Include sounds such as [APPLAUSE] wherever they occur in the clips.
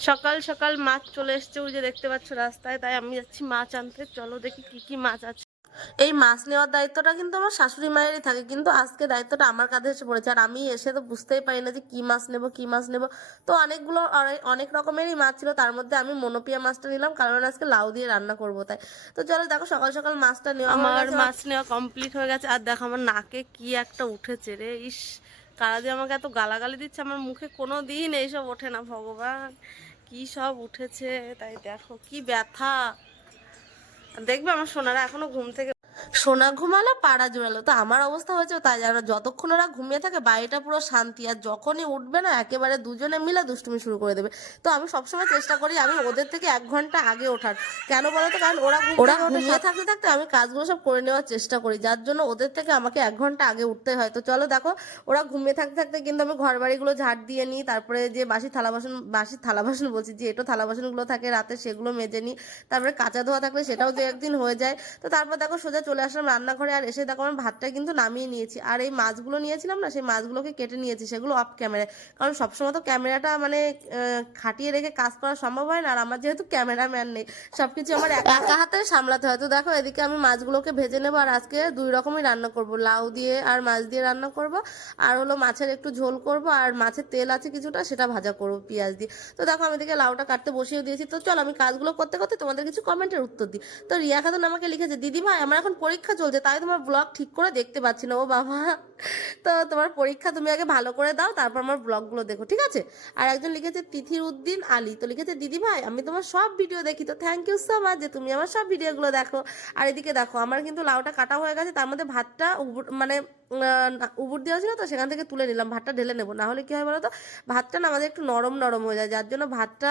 সকাল সকাল মাছ চলে এসছে ওই যে দেখতে পাচ্ছ রাস্তায় তাই আমি যাচ্ছি মাছ আনতে। চলো দেখি কি কি মাছ আছে। এই মাছ নেওয়ার দায়িত্বটা কিন্তু আমার শাশুড়ি মায়েরই থাকে কিন্তু আজকে দায়িত্বটা আমার কাঁধে এসে পড়েছে আর আমি এসে তো বুঝতেই পারি না যে কি মাছ নেব কি মাছ নেব। তো অনেকগুলো অনে- অনেক রকমেরই মাছ ছিল তার মধ্যে আমি মনোপিয়া মাছটা নিলাম কারণ আজকে লাউ দিয়ে রান্না করব তাই। তো চলো দেখো সকাল সকাল মাছটা নেওয়া আমার মাছ নেওয়া কমপ্লিট হয়ে গেছে আর দেখো আমার নাকে কি একটা উঠেছে রে ইস। কারা যে আমাকে এত গালাগালি দিচ্ছে আমার মুখে কোনো দিন এইসব ওঠে না ভগবান। কি সব উঠেছে তাই দেখো কি ব্যথা। দেখবে আমার সোনারা এখনও ঘুম থেকে সোনা ঘুমালো পাড়া জোড়ালো। তো আমার অবস্থা হয়েছে তাই জানো যতক্ষণ ওরা ঘুমিয়ে থাকে বাড়িটা পুরো শান্তি। আর যখনই উঠবে না একেবারে দুজনে মিলে দুষ্টুমি শুরু করে দেবে। তো আমি সবসময় চেষ্টা করি আমি ওদের থেকে এক ঘণ্টা আগে ওঠার। কেন বলো তো? কারণ ওরা ওরা ঘুমিয়ে থাকতে থাকতে আমি কাজগুলো সব করে নেওয়ার চেষ্টা করি। যার জন্য ওদের থেকে আমাকে এক ঘণ্টা আগে উঠতে হয়। তো চলো দেখো ওরা ঘুমিয়ে থাকতে থাকতে কিন্তু আমি ঘর বাড়িগুলো ঝাড় দিয়ে নিই। তারপরে যে বাসি থালা বাসন বাসি থালা বাসন বলছি যে এটো থালা বাসনগুলো থাকে রাতে সেগুলো মেজে নিই। তারপরে কাঁচা ধোয়া থাকলে সেটাও দু একদিন হয়ে যায়। তো তারপর দেখো সোজা চলে আসলাম রান্নাঘরে আর এসে দেখো আমার ভাতটা কিন্তু নামিয়ে নিয়েছি। আর এই মাছগুলো নিয়েছিলাম না, সেই মাছগুলোকে কেটে নিয়েছি, সেগুলো অফ ক্যামেরায় কারণ সবসময় তো ক্যামেরাটা মানে খাটিয়ে রেখে কাজ করা সম্ভব হয় না, আর আমার যেহেতু ক্যামেরাম্যান নেই সব কিছু আমার একা হাতে সামলাতে হয়। তো দেখো এদিকে আমি মাছগুলোকে ভেজে নেব, আর আজকে দুই রকমই রান্না করব। লাউ দিয়ে আর মাছ দিয়ে রান্না করব, আর হলো মাছের একটু ঝোল করব, আর মাছের তেল আছে কিছুটা, সেটা ভাজা করব পেঁয়াজ দিয়ে। তো দেখো আমি এদিকে লাউটা কাটতে বসিয়ে দিয়েছি। তো চলো আমি কাজগুলো করতে করতে তোমাদের কিছু কমেন্টের উত্তর দিই। তো রিয়া খাতুন আমাকে লিখেছে, দিদি ভাই, আমার এখন পরীক্ষা চলছে তাই তোমার ব্লগ ঠিক করে দেখতে পাচ্ছি না। ও বাবা তো তোমার পরীক্ষা তুমি আগে ভালো করে দাও তারপর আমার ব্লগগুলো দেখো ঠিক আছে? আর একজন লিখেছে তিথির উদ্দিন আলী তো লিখেছে দিদি ভাই আমি তোমার সব ভিডিও দেখি তো থ্যাংক ইউ সো মাচ যে তুমি আমার সব ভিডিওগুলো দেখো। আর এদিকে দেখো আমার কিন্তু লাউটা কাটা হয়ে গেছে তার মধ্যে ভাতটা মানে উবুর দেওয়া ছিল তো সেখান থেকে তুলে নিলাম ভাতটা ঢেলে নেব। না হলে কি হয় বলো তো ভাতটা না আমাদের একটু নরম নরম হয়ে যায় যার জন্য ভাতটা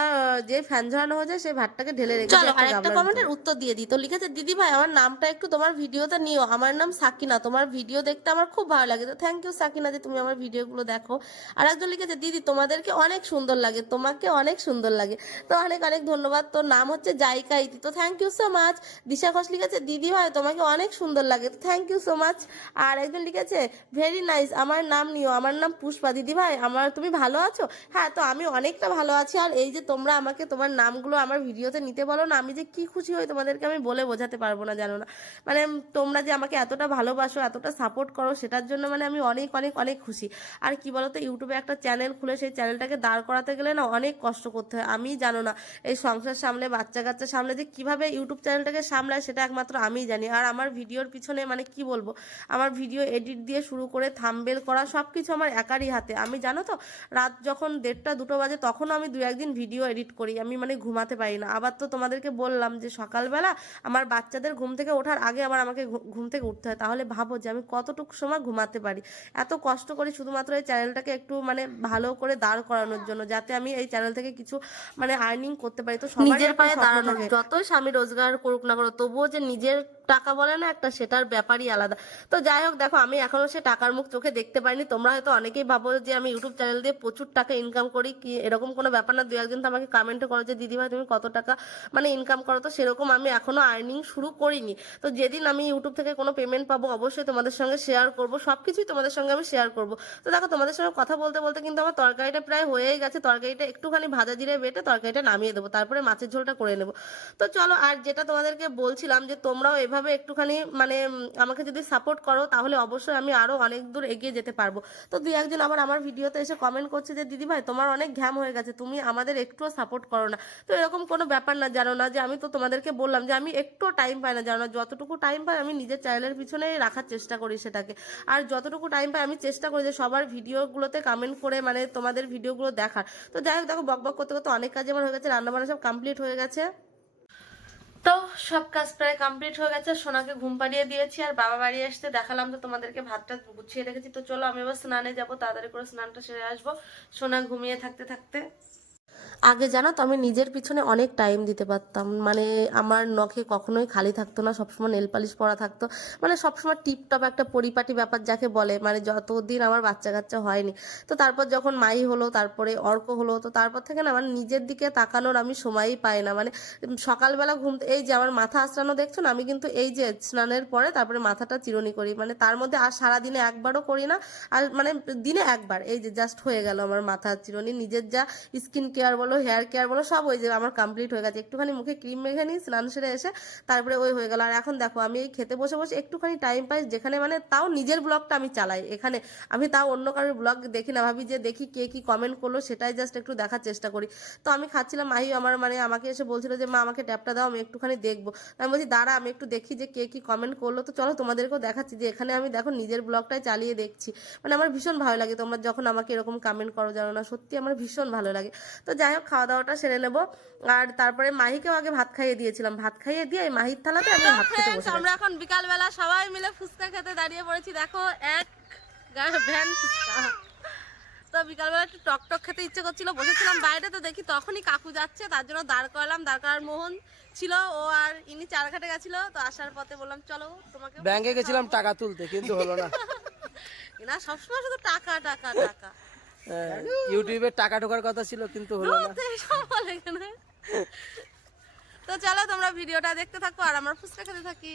যে ফ্যান ঝরানো হয়ে যায় সেই ভাতটাকে ঢেলে রেখে চলো আর একটা কমেন্টের উত্তর দিয়ে দিই। তো লিখেছে দিদি ভাই আমার নামটা একটু তোমার ভিডিওতে নিও। আমার নাম সাকিনা। তোমার ভিডিও দেখতে আমার খুব ভালো লাগে। তো থ্যাংক ইউ সাকিনা যে তুমি আমার ভিডিওগুলো দেখো। আর একজন লিখেছে, দিদি, তোমাদেরকে অনেক সুন্দর লাগে। তোমাকে অনেক সুন্দর লাগে। তো অনেক অনেক ধন্যবাদ। তোর নাম হচ্ছে জাইকা ইতি। তো thank you so much Disha Ghosh লিখেছে, দিদি ভাই, তোমাকে অনেক সুন্দর লাগে। তো থ্যাংক ইউ সো মাচ আর একজন লিখেছে ভেরি নাইস আমার নাম নিও। আমার নাম পুষ্পা। দিদি ভাই, আমার, তুমি ভালো আছো? হ্যাঁ তো আমি অনেকটা ভালো আছি। আর এই যে তোমরা আমাকে তোমার নামগুলো আমার ভিডিওতে নিতে বলো না, আমি যে কি খুশি হই তোমাদেরকে আমি বলে বোঝাতে পারব না, জানো না। মানে তোমরা যে আমাকে এতটা ভালোবাসো, এতটা সাপোর্ট করো, সেটার জন্য মানে আমি অনেক অনেক অনেক খুশি। আর কি বলতো ইউটিউবে একটা চ্যানেল খুলে সেই চ্যানেলটাকে দাঁড় করাতে গেলে না অনেক কষ্ট করতে হয়। আমি জানো না, এই সংসার সামলে বাচ্চা কাচ্চা সামলে যে কীভাবে ইউটিউব চ্যানেলটাকে সামলায়, সেটা একমাত্র আমিই জানি। আর আমার ভিডিওর পিছনে মানে কি বলব, আমার ভিডিও এডিট দিয়ে শুরু করে থাম্বেল করা সব কিছু আমার একারই হাতে। আমি জানো তো, রাত যখন দেড়টা, দুটো বাজে তখনও আমি দু একদিন ভিডিও এডিট করি। আমি মানে ঘুমাতে পারি না। আবার তো তোমাদেরকে বললাম যে সকালবেলা আমার বাচ্চাদের ঘুম থেকে ওঠার আগে আবার আমাকে ঘুম থেকে উঠতে হয়। তাহলে ভাবো যে আমি কতটুকু সময় ঘুমাতে পারি। এত কষ্ট করে শুধুমাত্র এই চ্যানেলটাকে একটু মানে ভালো করে দাঁড় করানোর জন্য যাতে আমি এই চ্যানেল থেকে কিছু মানে আর্নিং করতে পারি। তো নিজের পায়ে দাঁড়ানো যতই স্বামী রোজগার করুক না করো তবুও যে নিজের টাকা বলে না, একটা সেটার ব্যাপারই আলাদা। তো যাই হোক, দেখো, আমি এখনও সে টাকার মুখ চোখে দেখতে পারিনি। তোমরা হয়তো অনেকেই ভাবো যে আমি ইউটিউব চ্যানেল দিয়ে প্রচুর টাকা ইনকাম করি কি, এরকম কোনো ব্যাপার না। দু একজন তো আমাকে কমেন্টও করো যে, দিদি ভাই, তুমি কত টাকা মানে ইনকাম করো? তো সেরকম আমি এখনও আর্নিং শুরু করিনি। তো যেদিন আমি ইউটিউব থেকে কোনো পেমেন্ট পাবো, অবশ্যই তোমাদের সঙ্গে শেয়ার করব। সবকিছুই তোমাদের সঙ্গে আমি শেয়ার করব। তো দেখো, তোমাদের সঙ্গে কথা বলতে বলতে কিন্তু আমার তরকারিটা প্রায় হয়েই গেছে। তরকারিটা একটুখানি ভাজা জিরে বেটে তরকারিটা নামিয়ে দেবো। তারপরে মাছের ঝোলটা করে নেব। তো চলো, আর যেটা তোমাদেরকে বলছিলাম যে, তোমরাও এভাবে একটুখানি মানে আমাকে যদি সাপোর্ট করো, তাহলে অবশ্যই আমি আরও অনেক দূর এগিয়ে যেতে পারব। তো দুই একজন আবার আমার ভিডিওতে এসে কমেন্ট করছে যে, দিদি ভাই, তোমার অনেক ঘ্যাম হয়ে গেছে, তুমি আমাদের একটুও সাপোর্ট করো না। তো এরকম কোনো ব্যাপার না, জানো না, যে আমি তো তোমাদেরকে বললাম যে, আমি একটুও টাইম পাই না, জানো না, যতটুকু টাইম পাই আমি নিজের চ্যানেলের পিছনে রাখার চেষ্টা করি সেটাকে। আর যতটুকু টাইম পাই আমি চেষ্টা করি যে, সবার ভিডিওগুলোতে কমেন্ট করে মানে তোমাদের ভিডিওগুলো দেখার। তো যাই হোক, দেখো, বক বক করতে করতে অনেক কাজ আমার হয়ে গেছে, রান্নাবান্না সব কমপ্লিট হয়ে গেছে। তো সব কাজ প্রায় কমপ্লিট হয়ে গেছে, সোনাকে ঘুম পাড়িয়ে দিয়েছি আর বাবা বাড়ি আসতে দেখালাম তো তোমাদেরকে ভাতটা গুছিয়ে রেখেছি। তো চলো আমি এবার স্নানে যাব, তাড়াতাড়ি করে স্নানটা সেরে আসব। সোনা ঘুমিয়ে থাকতে থাকতে আগে জানো তো আমি নিজের পিছনে অনেক টাইম দিতে পারতাম। মানে আমার নখে কখনোই খালি থাকতো না, সবসময় নেল পালিশ পরা থাকতো। মানে সবসময় টিপটপ একটা পরিপাটি ব্যাপার যাকে বলে মানে যতদিন আমার বাচ্চা কাচ্চা হয়নি। তো তারপর যখন মাই হলো, তারপরে অর্ক হলো, তো তারপর থেকে না মানে নিজের দিকে তাকানোর আমি সময়ই পাই না। মানে সকালবেলা ঘুম এই যে আমার মাথা আশ্রানো দেখছ না, আমি কিন্তু এই যে স্নানের পরে তারপরে মাথাটা চিরুনি করি। মানে তার মধ্যে আর সারাদিনে একবারও করি না, আর মানে দিনে একবার, এই যে জাস্ট হয়ে গেল আমার মাথা চিরুনি। নিজের যা স্কিন কেয়ার বলো বলো হেয়ার কেয়ার বলো, সব ওই যে আমার কমপ্লিট হয়ে গেছে। একটুখানি মুখে ক্রিম মেখে নিই স্নান সেরে এসে তারপরে ওই হয়ে গেল। আর এখন দেখো, আমি এই খেতে বসে বসে একটুখানি টাইম পাই, যেখানে মানে তাও নিজের ব্লগটা আমি চালাই। এখানে আমি তাও অন্য কারোর ব্লগ দেখি না, ভাবি যে দেখি কে কি কমেন্ট করল, সেটাই জাস্ট একটু দেখার চেষ্টা করি। তো আমি খাচ্ছিলাম, মাহি আমার মানে আমাকে এসে বলছিল যে, মা, আমাকে ট্যাপটা দাও, আমি একটুখানি দেখব। আমি বলছি, দাঁড়া, আমি একটু দেখি যে কে কি কমেন্ট করল। তো চলো তোমাদেরকেও দেখাচ্ছি যে, এখানে আমি দেখো নিজের ব্লগটাই চালিয়ে দেখছি। মানে আমার ভীষণ ভালো লাগে তোমরা যখন আমাকে এরকম কমেন্ট করো জানো না, সত্যি আমার ভীষণ ভালো লাগে। তো যাই হোক খাওয়া দাওয়াটা সেরে নেব। আর তারপরে মাহিকেও আগে ভাত খাইয়ে দিয়েছিলাম। ভাত খাইয়ে দিয়ে এই মাহির থালাতে আমি ভাত খেতে বসে আমরা এখন বিকালবেলা সবাই মিলে ফুচকা খেতে দাঁড়িয়ে পড়েছি। দেখো এক ভ্যান ফুচকা। তো বিকালবেলা একটু টক টক খেতে ইচ্ছে করছিল বসেছিলাম বাইরে। তো দেখি তখনই কাকু যাচ্ছে তার জন্য দাঁড় করালাম। দাঁড় করার মোহন ছিল ও আর ইনি চারঘাটে গেছিল। তো আসার পথে বললাম চলো তোমাকে ব্যাংকে গেছিলাম টাকা তুলতে কিন্তু হলো না। [LAUGHS] না সবসময় শুধু টাকা টাকা টাকা। ইউটিউবে টাকা ঢোকার কথা ছিল কিন্তু হলো না। তো চলো তোমরা ভিডিওটা দেখতে থাকো আর আমার ফুচকা খেতে থাকি।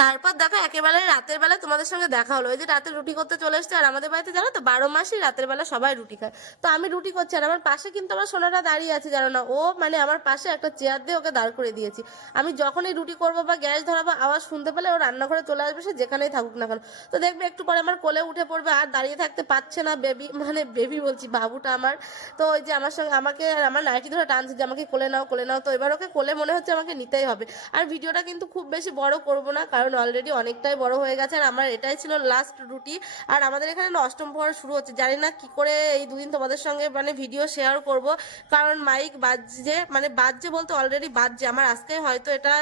তারপর দেখো একেবারে রাতের বেলা তোমাদের সঙ্গে দেখা হলো। ওই যে রাতে রুটি করতে চলে এসছে, আর আমাদের বাড়িতে জানো তো, বারো মাসই রাতের বেলা সবাই রুটি খায়। তো আমি রুটি করছি, আর আমার পাশে কিন্তু আমার সোনাটা দাঁড়িয়ে আছে, জানো না। ও মানে আমার পাশে একটা চেয়ার দিয়ে ওকে দাঁড় করে দিয়েছি। আমি যখনই রুটি করব বা গ্যাস ধরাবো, আওয়াজ শুনতে পেলে ও রান্নাঘরে চলে আসবে, সে যেখানেই থাকুক না কেন। তো দেখবে একটু পরে আমার কোলে উঠে পড়বে, আর দাঁড়িয়ে থাকতে পারছে না বেবি মানে বেবি বলছি, বাবুটা আমার। তো ওই যে আমার সঙ্গে, আমাকে আমার নাইটি ধরে টানছে যে, আমাকে কোলে নাও কোলে নাও। তো এবার ওকে কোলে মনে হচ্ছে আমাকে নিতেই হবে। আর ভিডিওটা কিন্তু খুব বেশি বড় করব না, কারণ অলরেডি অনেকটাই বড় হয়ে গেছে আর আমার এটাই ছিল লাস্ট রুটি আর আমাদের এখানে অষ্টম প্রহর শুরু হচ্ছে, জানি না কি করে এই দুদিন তোমাদের সঙ্গে মানে ভিডিও শেয়ার করব। কারণ মাইক বাজছে মানে বাজছে বলতে অলরেডি বাজছে, আমার আজকে হয়তো এটা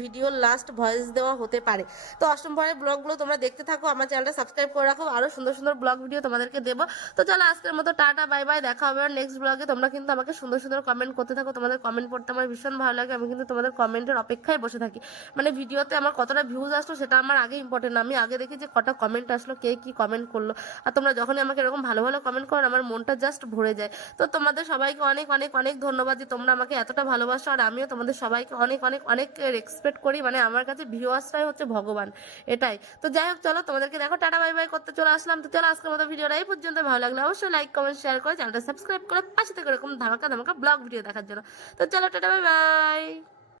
ভিডিও লাস্ট ভয়েস দেওয়া হতে পারে। তো অষ্টম প্রহরের ব্লগগুলো তোমরা দেখতে থাকো, আমার চ্যানেলটা সাবস্ক্রাইব করে রাখো আরও সুন্দর সুন্দর ব্লগ ভিডিও তোমাদেরকে দেবো। তো চলো আজকের মতো টাটা বাই বাই দেখা হবে নেক্সট ব্লগে তোমরা কিন্তু আমাকে সুন্দর সুন্দর কমেন্ট করতে থাকো, তোমাদের কমেন্ট পড়তে আমার ভীষণ ভালো লাগে, আমি কিন্তু তোমাদের কমেন্টের অপেক্ষায় বসে থাকি। মানে ভিডিওতে আমার কতটা ভিউজ আসলো সেটা আমার আগে ইম্পর্টেন্ট আমি আগে দেখি যে কটা কমেন্ট আসলো, কে কি কমেন্ট করল। আর তোমরা যখনই আমাকে এরকম ভালো ভালো কমেন্ট করো, আমার মনটা জাস্ট ভরে যায়। তো তোমাদের সবাইকে অনেক অনেক অনেক ধন্যবাদ যে তোমরা আমাকে এতটা ভালোবাসো। আর আমিও তোমাদের সবাইকে অনেক অনেক অনেক রেসপেক্ট করি। মানে আমার কাছে ভিউয়ার্সটাই হচ্ছে ভগবান। এটাই। তো যাই হোক, চলো তোমাদেরকে দেখো। টাটা বাই বাই করতে চলে আসলাম। তো চলো আজকের মতো ভিডিওটা এই পর্যন্ত। ভালো লাগলে অবশ্যই লাইক কমেন্ট শেয়ার করে চ্যানেলটা সাবস্ক্রাইব করে পাশে থেকে এরকম ধামাকা ধামাকা ব্লগ ভিডিও দেখার জন্য। তো চলো, টাটা বাই বাই